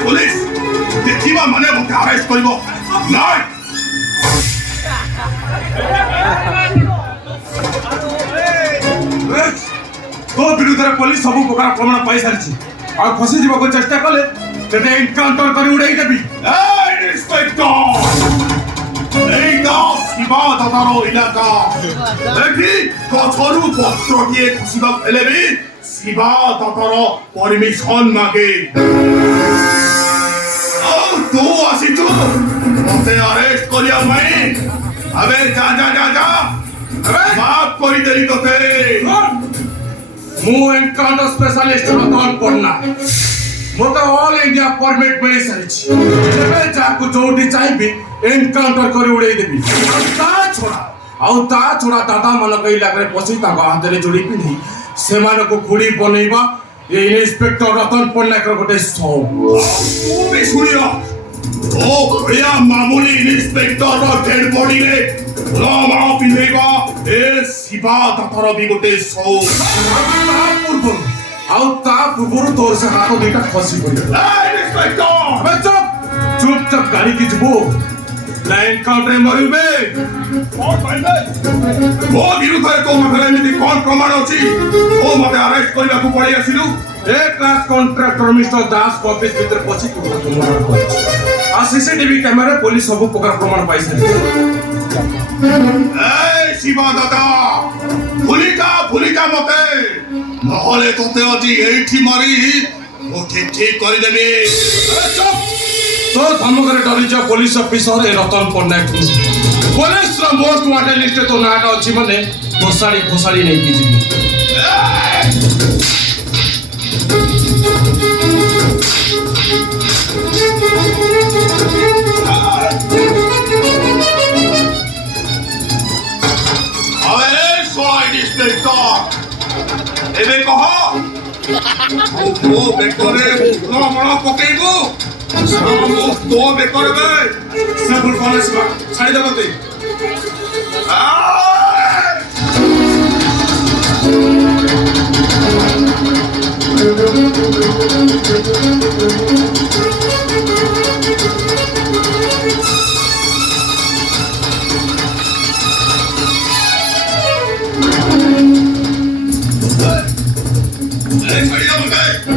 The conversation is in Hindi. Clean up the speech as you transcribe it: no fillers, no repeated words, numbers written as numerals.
पुलिस देखा माने मत अरेस्ट कर तो विरुद्ध पुलिस सब प्रकार प्रमाण पाई सारी आ खसी जीवा चेष्टा कले तेरे एनकाउंटर कर उड़ाई देबी इंस्पेक्टर शिवादातार इलाका देखी गछरु पत्र दिए खसिबा हेले भी शिवादातार परमिशन मागे तू आसीचु मते अरेस्ट करिया मई अबे जा जा जा जा अबे माफ करी देली तोते मु एनकाउंटर स्पेशलिस्ट रतन पन्ना मोते ऑल इंडिया परमिट मिली सारिछि एबे जाकु जोडी चाहिबी एनकाउंटर करी उड़ाई देबी ता छोड़ा दादा मन कई लागरे पछी ता हाथ रे जोड़ी पिंधी से माने को खुड़ी बनेबा ये इंस्पेक्टर रतन पन्ना कर गोटे सौ बे सुनियो ओ भैया मामूली इंस्पेक्टर रो डेड बॉडी रे लामा पिंधेबा ए शिवा दातार भी गोटे सौ ता पूर्व तोर से हाथ दुईटा खसी पड़े इंस्पेक्टर चुपचाप गाड़ी की जबो लाइन काउंटर मरिबे और भाईबे मो विरुद्ध तो मथरे एमिति कोन प्रमाण अछि ओ मते अरेस्ट करिया को पड़ी आसिलु ए क्लास कॉन्ट्रैक्टर मिस्टर दास को ऑफिस भीतर पछि को मर्डर कर आ सीसीटीवी कैमरा पुलिस सब प्रकार प्रमाण पाई से ए शिवा दादा भूलिका मते নহলে তোতে আজি এইठी मारी ओ ठीक कर देबे चुप तो धमकर डरी जा पुलिस ऑफिसर ए रतन पन्नायक पुलिस रो मोस्ट वांटेड लिस्ट तो नाटा अछि माने घोसाड़ी नहीं की जीवी अरे सोई इंस्पेक्टर एबे कहो ओ बेकरे नो मणा पकेबो सामो तो बेकरे बे सब कॉलेज का छाड़ी देबते आ